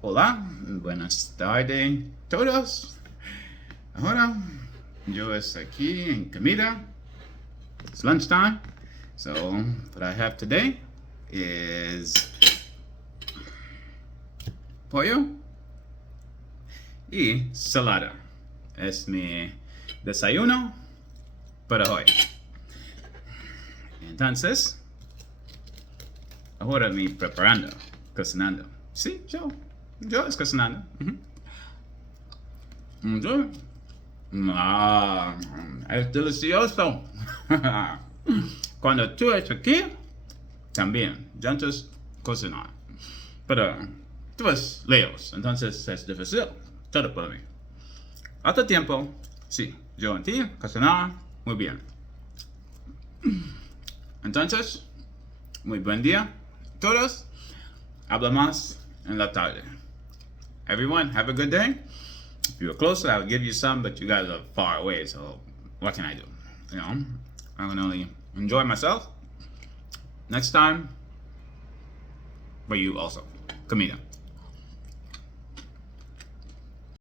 Hola, buenas tardes todos. Ahora yo estoy aquí en comida. It's lunchtime. So what I have today is pollo y salada. Es mi desayuno para hoy. Entonces, ahora me preparando, cocinando. Sí, yo es cocinando. Yo, es delicioso. Cuando tú estás aquí, también, antes cocinar. Pero tú es lejos, entonces es difícil. Todo para mí. Otro tiempo, sí, yo en ti, cocinar, muy bien. Entonces, muy buen día. Todos, hablamos en la tarde. Everyone, have a good day. If you were closer, I would give you some, but you guys are far away, so what can I do? You know, I can only enjoy myself. Next time, for you also. Comida.